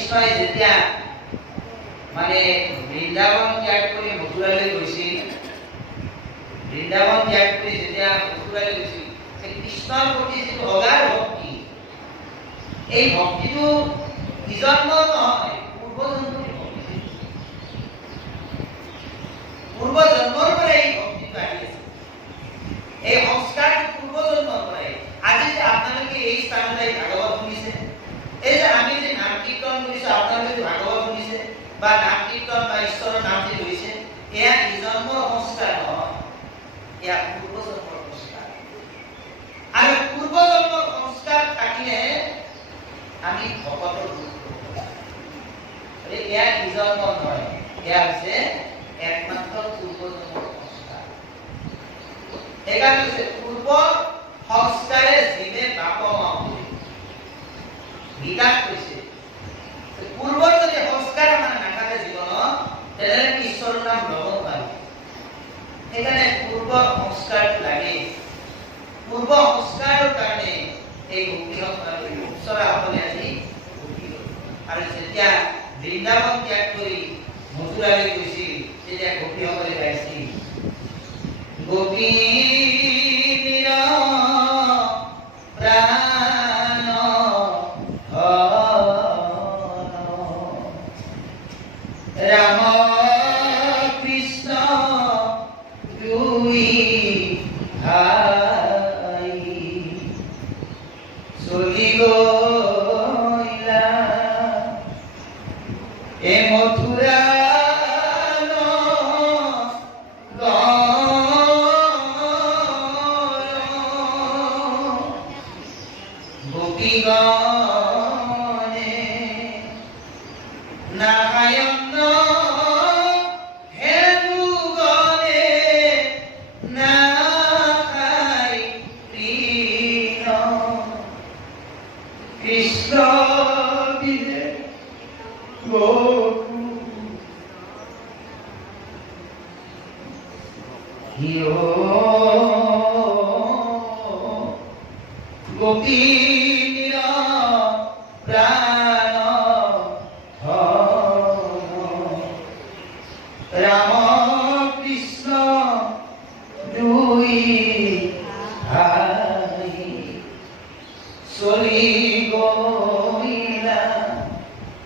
কৃষ্ণই যেতিয়া মানে বৃন্দাবন ত্যাগ কৰি মথুৰালৈ গৈছিল, বৃন্দাবন ত্যাগ কৰি যেতিয়া মথুৰালৈ গৈছিল, কৃষ্ণৰ প্ৰতি যিটো অগাধ ভক্তি, এই ভক্তিটো ইজন্মৰ নহয়, পূৰ্বজন্মৰ ভক্তি। পূৰ্বজন্মৰ পৰা এই ভক্তিটো আহি আছে, এই সংস্কাৰটো পূৰ্বজন্মৰ পৰাই। আজি যে আপোনালোকে এই স্থানতে ভাগৱত শুনিছে, এই যে আমি যে নাম কীৰ্তন কৰিছো, আপোনালোকে ভাগৱত শুনিছে বা নাম কীৰ্তন বা ঈশ্বৰৰ নাম যে লৈছে, এয়া ইজন্মৰ সংস্কাৰ নহয়, এয়া পূৰ্বজন্মৰ সংস্কাৰ। আৰু পূৰ্বজন্মৰ সংস্কাৰ থাকিলে আমি ভকতৰ ৰূপ পাম। এয়া ইজন্মৰ নহয়, এয়া হৈছে একমাত্ৰ পূৰ্বজন্মৰ সংস্কাৰ। সেইকাৰণে হৈছে পূৰ্ব সংস্কাৰে জীৱে পাপ মাৰি বিকাশ কৰিছে। পূৰ্বৰ যদি সংস্কাৰ আমাৰ নাথাকে জীৱনত, তেনেহ'লে ঈশ্বৰৰ নাম ল'ব নোৱাৰি। সেইকাৰণে পূৰ্ব সংস্কাৰটো লাগে। পূৰ্ব সংস্কাৰৰ কাৰণে এই ভক্তিসকলে উৎসৰাসকলে আজি ভক্তি কৰে। আৰু যেতিয়া বৃন্দাবন ত্যাগ কৰি মথুৰালৈ গৈছিল, তেতিয়া ভক্তিসকলে গাইছিল গোপী Rama Krishna Dui